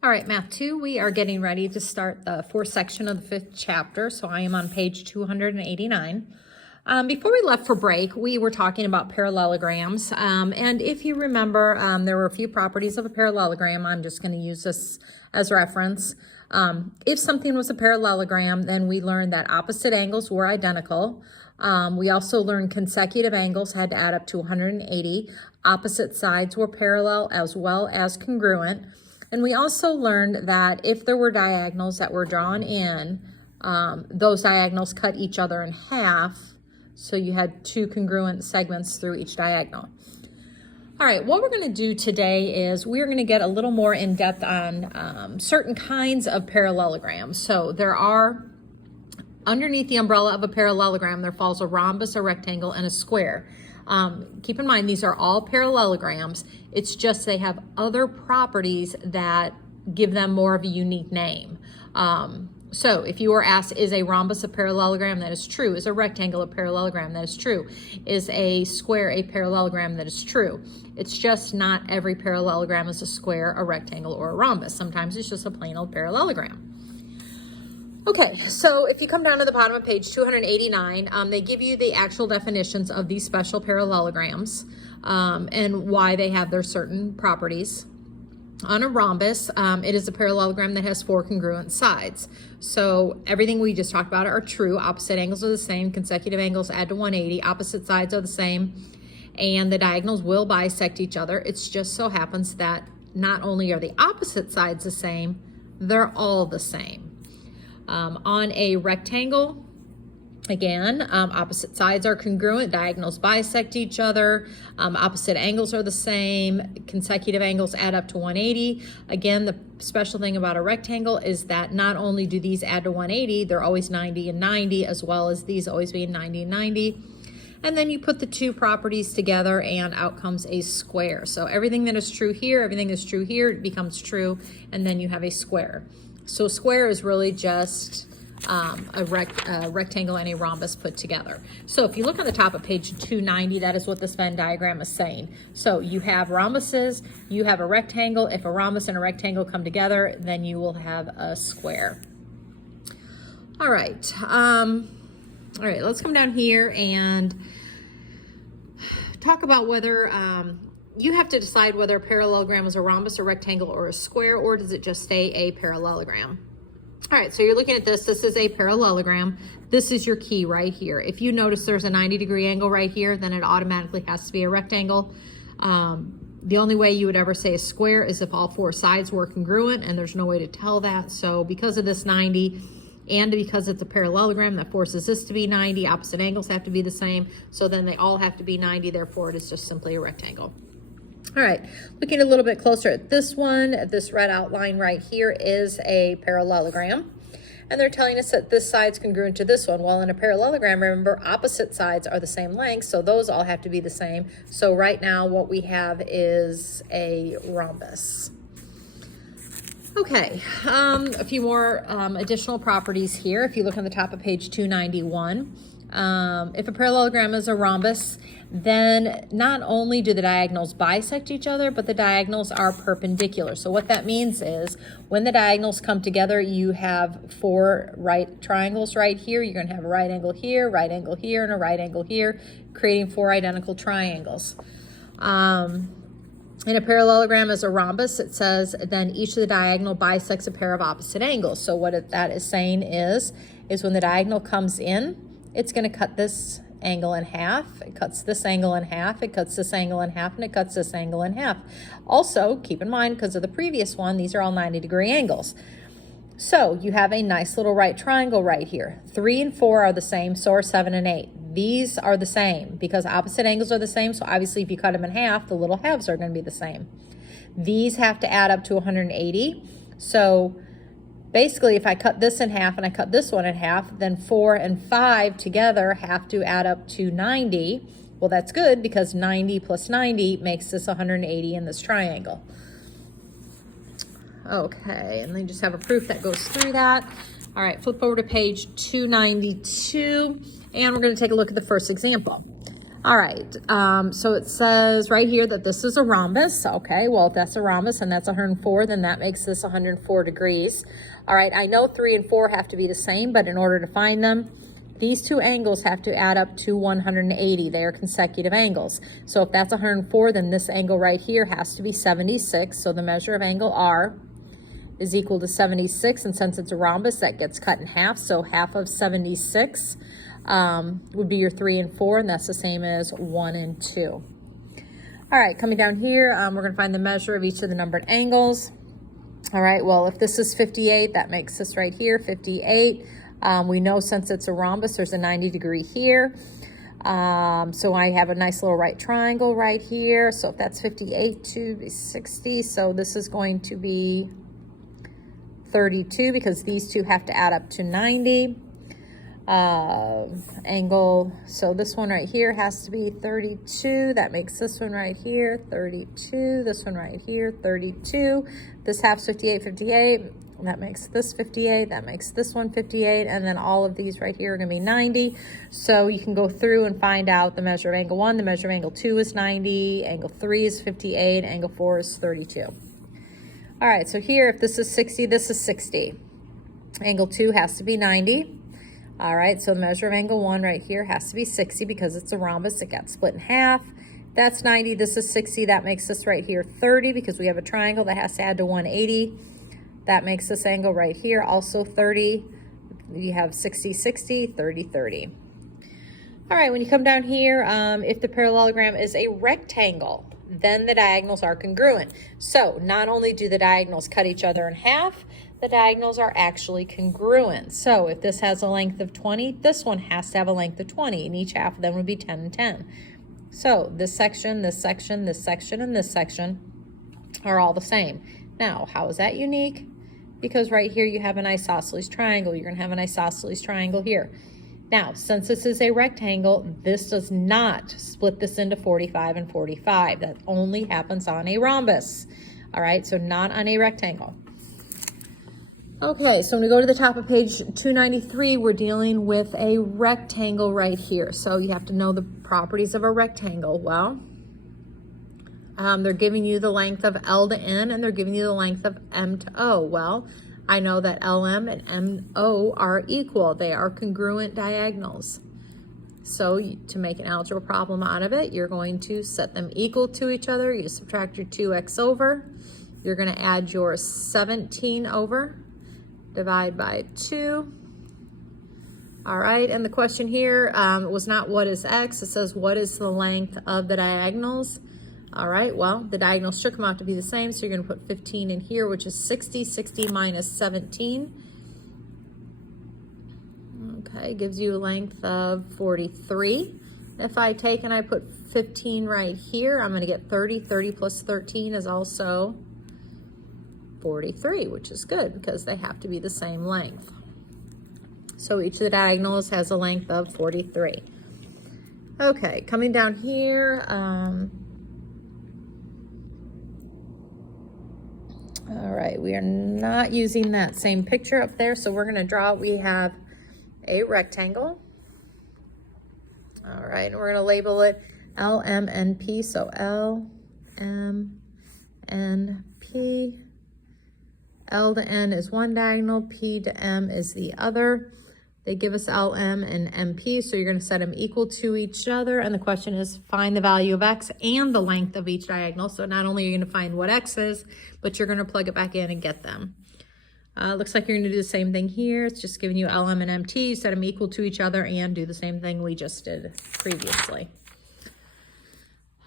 All right, Math 2, we are getting ready to start the fourth section of the fifth chapter. So I am on page 289. Before we left for break, we were talking about parallelograms. And if you remember, there were a few properties of a parallelogram. I'm just going to use this as reference. If something was a parallelogram, then we learned that opposite angles were identical. We also learned consecutive angles had to add up to 180. Opposite sides were parallel as well as congruent. And we also learned that if there were diagonals that were drawn in, those diagonals cut each other in half. So you had two congruent segments through each diagonal. All right, what we're going to do today is we're going to get a little more in depth on certain kinds of parallelograms. So there are, underneath the umbrella of a parallelogram, there falls a rhombus, a rectangle, and a square. Keep in mind, these are all parallelograms. It's just they have other properties that give them more of a unique name. So if you were asked, is a rhombus a parallelogram? That is true. Is a rectangle a parallelogram? That is true. Is a square a parallelogram? That is true. It's just not every parallelogram is a square, a rectangle, or a rhombus. Sometimes it's just a plain old parallelogram. Okay, so if you come down to the bottom of page 289, they give you the actual definitions of these special parallelograms and why they have their certain properties. On a rhombus, it is a parallelogram that has four congruent sides. So everything we just talked about are true. Opposite angles are the same. Consecutive angles add to 180. Opposite sides are the same. And the diagonals will bisect each other. It just so happens that not only are the opposite sides the same, they're all the same. On a rectangle, again, opposite sides are congruent, diagonals bisect each other, opposite angles are the same, consecutive angles add up to 180. Again, the special thing about a rectangle is that not only do these add to 180, they're always 90 and 90, as well as these always being 90 and 90. And then you put the two properties together and out comes a square. So everything that is true here, everything that's true here becomes true, and then you have a square. So a square is really just a rectangle and a rhombus put together. So if you look on the top of page 290, that is what this Venn diagram is saying. So you have rhombuses, you have a rectangle. If a rhombus and a rectangle come together, then you will have a square. All right. Let's come down here and talk about whether you have to decide whether a parallelogram is a rhombus, a rectangle, or a square, or does it just stay a parallelogram? All right, so you're looking at this. This is a parallelogram. This is your key right here. If you notice there's a 90-degree angle right here, then it automatically has to be a rectangle. The only way you would ever say a square is if all four sides were congruent, and there's no way to tell that. So because of this 90, and because it's a parallelogram that forces this to be 90, opposite angles have to be the same. So then they all have to be 90, therefore it is just simply a rectangle. All right, looking a little bit closer at this one, this red outline right here is a parallelogram. And they're telling us that this side's congruent to this one. Well, in a parallelogram, remember, opposite sides are the same length, so those all have to be the same. So right now what we have is a rhombus. Okay, a few more additional properties here. If you look on the top of page 291, if a parallelogram is a rhombus, then not only do the diagonals bisect each other, but the diagonals are perpendicular. So what that means is when the diagonals come together, you have four right triangles right here. You're going to have a right angle here, and a right angle here, creating four identical triangles. In a parallelogram as a rhombus, it says then each of the diagonal bisects a pair of opposite angles. So what that is saying is when the diagonal comes in, it's going to cut this angle in half, it cuts this angle in half, it cuts this angle in half, and it cuts this angle in half. Also, keep in mind, because of the previous one, these are all 90-degree angles. So you have a nice little right triangle right here. 3 and 4 are the same, so are 7 and 8. These are the same because opposite angles are the same, so obviously if you cut them in half, the little halves are going to be the same. These have to add up to 180, so basically, if I cut this in half and I cut this one in half, then 4 and 5 together have to add up to 90. Well, that's good because 90 plus 90 makes this 180 in this triangle. Okay, and then just have a proof that goes through that. All right, flip over to page 292, and we're going to take a look at the first example. All right, so it says right here that this is a rhombus. Okay, well, if that's a rhombus and that's 104, then that makes this 104 degrees. All right, I know 3 and 4 have to be the same, but in order to find them, these two angles have to add up to 180. They are consecutive angles. So if that's 104, then this angle right here has to be 76. So the measure of angle R is equal to 76, and since it's a rhombus, that gets cut in half. So half of 76 would be your 3 and 4, and that's the same as 1 and 2. All right, coming down here, we're going to find the measure of each of the numbered angles. All right, well, if this is 58, that makes this right here 58. We know since it's a rhombus, there's a 90 degree here. So I have a nice little right triangle right here. So if that's 58 to 60, so this is going to be 32 because these two have to add up to 90. Angle, so this one right here has to be 32. That makes this one right here 32. This one right here 32. This half's 58, 58. That makes this 58. That makes this one 58. And then all of these right here are going to be 90. So you can go through and find out the measure of angle 1. The measure of angle 2 is 90. Angle 3 is 58. Angle 4 is 32. All right, so here, if this is 60, this is 60. Angle 2 has to be 90. All right, so the measure of angle 1 right here has to be 60 because it's a rhombus. It got split in half. That's 90. This is 60. That makes this right here 30 because we have a triangle that has to add to 180. That makes this angle right here also 30. You have 60, 60, 30, 30. All right, when you come down here, if the parallelogram is a rectangle, then the diagonals are congruent. So not only do the diagonals cut each other in half, the diagonals are actually congruent. So if this has a length of 20, this one has to have a length of 20, and each half of them would be 10 and 10. So this section, this section, this section, and this section are all the same. Now, how is that unique? Because right here you have an isosceles triangle. You're going to have an isosceles triangle here. Now, since this is a rectangle, this does not split this into 45 and 45. That only happens on a rhombus. All right, so not on a rectangle. Okay, so when we go to the top of page 293, we're dealing with a rectangle right here. So you have to know the properties of a rectangle. Well, they're giving you the length of L to N, and they're giving you the length of M to O. Well, I know that LM and MO are equal. They are congruent diagonals. So to make an algebra problem out of it, you're going to set them equal to each other. You subtract your 2x over. You're going to add your 17 over. Divide by 2. All right, and the question here was not what is x, it says what is the length of the diagonals. All right, well, the diagonals should come out to be the same, so you're going to put 15 in here, which is 60. 60 minus 17. Okay, gives you a length of 43. If I take and I put 15 right here, I'm going to get 30. 30 plus 13 is also 43, which is good because they have to be the same length. So each of the diagonals has a length of 43. Okay, coming down here, all right, we are not using that same picture up there, so we're going to draw, we have a rectangle. All right, and we're going to label it LMNP, so LMNP. L to N is one diagonal, P to M is the other. They give us LM and MP, so you're going to set them equal to each other. And the question is find the value of X and the length of each diagonal. So not only are you going to find what X is, but you're going to plug it back in and get them. Looks like you're going to do the same thing here. It's just giving you LM and MT. You set them equal to each other and do the same thing we just did previously.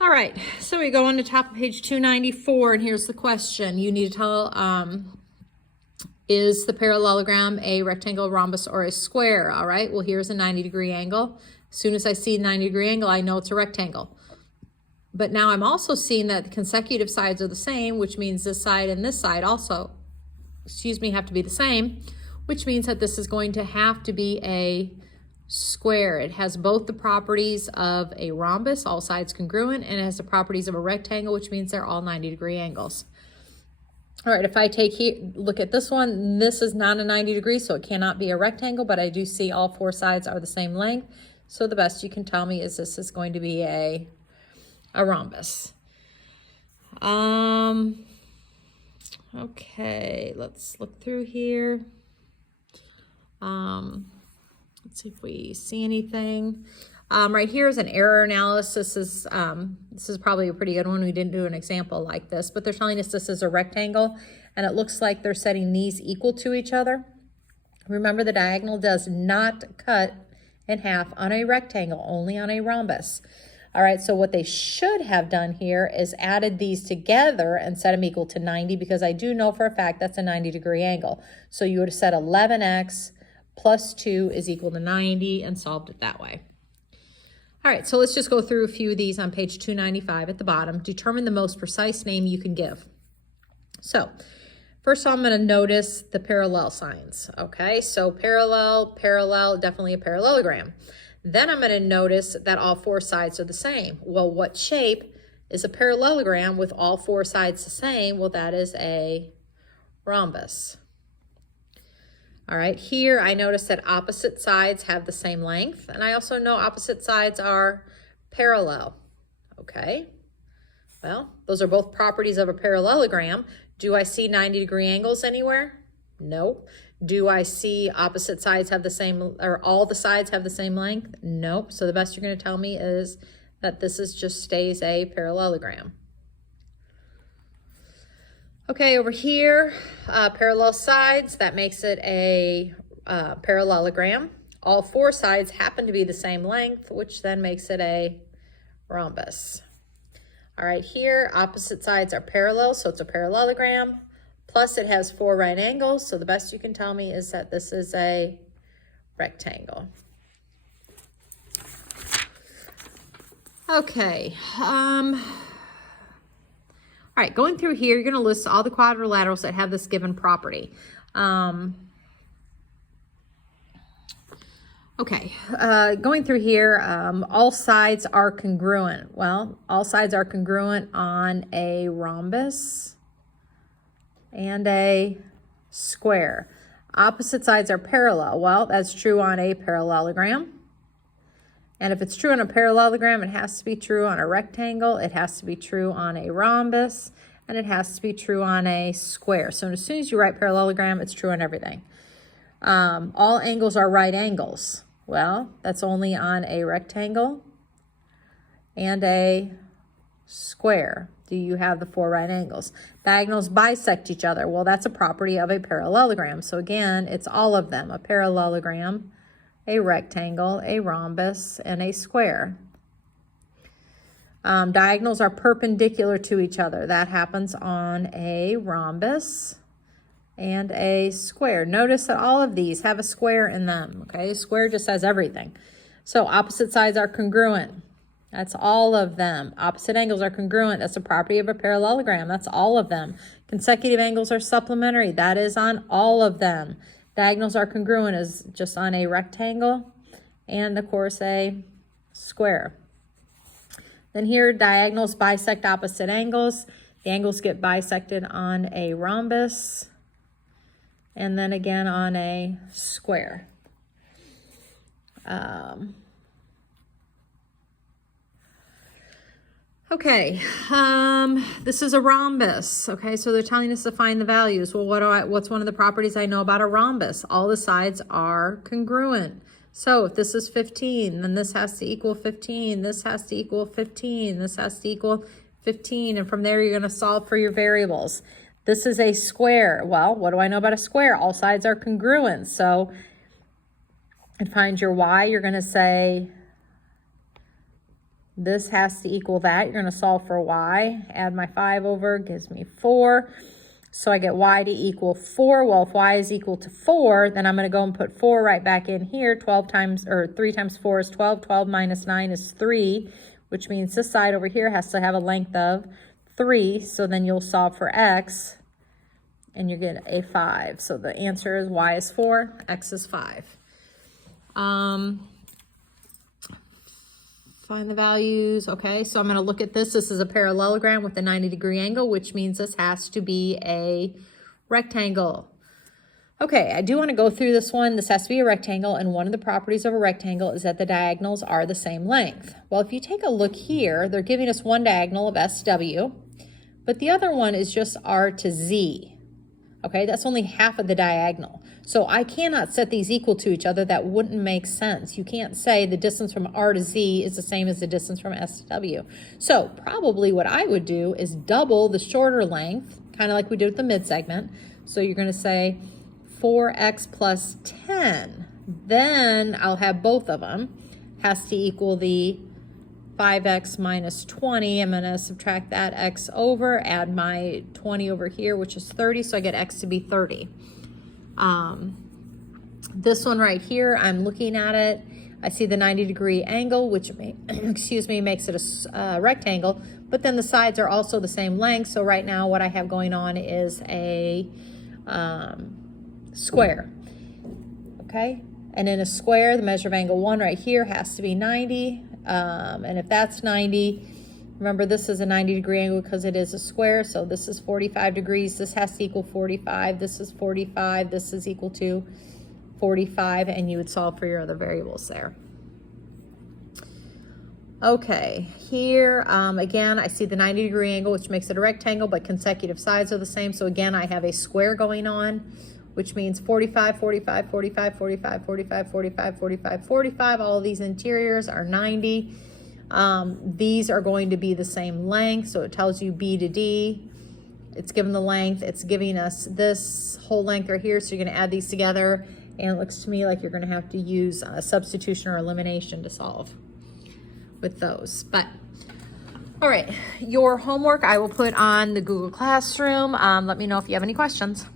All right, so we go on to top of page 294, and here's the question. You need to tell, is the parallelogram a rectangle, rhombus, or a square? All right, well, here's a 90-degree angle. As soon as I see a 90-degree angle, I know it's a rectangle. But now I'm also seeing that the consecutive sides are the same, which means this side and this side also, have to be the same, which means that this is going to have to be a square. It has both the properties of a rhombus, all sides congruent, and it has the properties of a rectangle, which means they're all 90-degree angles. All right, if I take here, look at this one, this is not a 90 degree, so it cannot be a rectangle, but I do see all four sides are the same length. So the best you can tell me is this is going to be a rhombus. Okay, let's look through here. Let's see if we see anything. Right here is an error analysis. This is probably a pretty good one. We didn't do an example like this, but they're telling us this is a rectangle, and it looks like they're setting these equal to each other. Remember, the diagonal does not cut in half on a rectangle, only on a rhombus. All right, so what they should have done here is added these together and set them equal to 90, because I do know for a fact that's a 90-degree angle. So you would have said 11x plus 2 is equal to 90 and solved it that way. All right, so let's just go through a few of these on page 295 at the bottom. Determine the most precise name you can give. So first of all, I'm going to notice the parallel signs. Okay, so parallel, definitely a parallelogram. Then I'm going to notice that all four sides are the same. Well, what shape is a parallelogram with all four sides the same? Well, that is a rhombus. All right, here I notice that opposite sides have the same length, and I also know opposite sides are parallel. Okay, well, those are both properties of a parallelogram. Do I see 90-degree angles anywhere? No. Do I see opposite sides have the same, or all the sides have the same length? Nope. So the best you're going to tell me is that this is just stays a parallelogram. Okay, over here, parallel sides, that makes it a parallelogram. All four sides happen to be the same length, which then makes it a rhombus. All right, here, opposite sides are parallel, so it's a parallelogram. Plus, it has four right angles, so the best you can tell me is that this is a rectangle. Okay. All right, going through here, you're going to list all the quadrilaterals that have this given property. Okay, going through here, all sides are congruent. Well, all sides are congruent on a rhombus and a square. Opposite sides are parallel. Well, that's true on a parallelogram. And if it's true on a parallelogram, it has to be true on a rectangle, it has to be true on a rhombus, and it has to be true on a square. So as soon as you write parallelogram, it's true on everything. All angles are right angles. Well, that's only on a rectangle and a square. Do you have the four right angles? Diagonals bisect each other. Well, that's a property of a parallelogram. So again, it's all of them, a parallelogram, a rectangle, a rhombus, and a square. Diagonals are perpendicular to each other. That happens on a rhombus and a square. Notice that all of these have a square in them, okay? Square just says everything. So opposite sides are congruent. That's all of them. Opposite angles are congruent. That's a property of a parallelogram. That's all of them. Consecutive angles are supplementary. That is on all of them. Diagonals are congruent is just on a rectangle and, of course, a square. Then here, diagonals bisect opposite angles. The angles get bisected on a rhombus and then again on a square. Okay, this is a rhombus. Okay, so they're telling us to find the values. Well, what's one of the properties I know about a rhombus? All the sides are congruent. So if this is 15, then this has to equal 15, this has to equal 15, this has to equal 15, and from there you're going to solve for your variables. This is a square. Well, what do I know about a square? All sides are congruent. So and find your y, you're going to say this has to equal that. You're going to solve for y. Add my 5 over, gives me 4. So I get y to equal 4. Well, if y is equal to 4, then I'm going to go and put 4 right back in here. 3 times 4 is 12. 12 minus 9 is 3, which means this side over here has to have a length of 3. So then you'll solve for x, and you get a 5. So the answer is y is 4, x is 5. Find the values. Okay, so I'm going to look at this. This is a parallelogram with a 90-degree angle, which means this has to be a rectangle. Okay, I do want to go through this one. This has to be a rectangle, and one of the properties of a rectangle is that the diagonals are the same length. Well, if you take a look here, they're giving us one diagonal of SW, but the other one is just R to Z. Okay, that's only half of the diagonal. So I cannot set these equal to each other. That wouldn't make sense. You can't say the distance from R to Z is the same as the distance from S to W. So probably what I would do is double the shorter length, kind of like we did with the mid-segment. So you're going to say 4x plus 10. Then I'll have both of them. Has to equal the 5x minus 20. I'm going to subtract that x over, add my 20 over here, which is 30, so I get x to be 30. This one right here, I'm looking at it. I see the 90-degree angle, which makes it a rectangle, but then the sides are also the same length. So right now what I have going on is a square. Okay, and in a square, the measure of angle 1 right here has to be 90. And if that's 90, remember this is a 90-degree angle because it is a square, so this is 45 degrees. This has to equal 45. This is 45. This is equal to 45, and you would solve for your other variables there. Okay, here, again, I see the 90-degree angle, which makes it a rectangle, but consecutive sides are the same. So again, I have a square going on, which means 45, 45, 45, 45, 45, 45, 45, 45. All of these interiors are 90. These are going to be the same length, so it tells you B to D. It's given the length. It's giving us this whole length right here, so you're going to add these together, and it looks to me like you're going to have to use substitution or elimination to solve with those. But all right, your homework I will put on the Google Classroom. Let me know if you have any questions.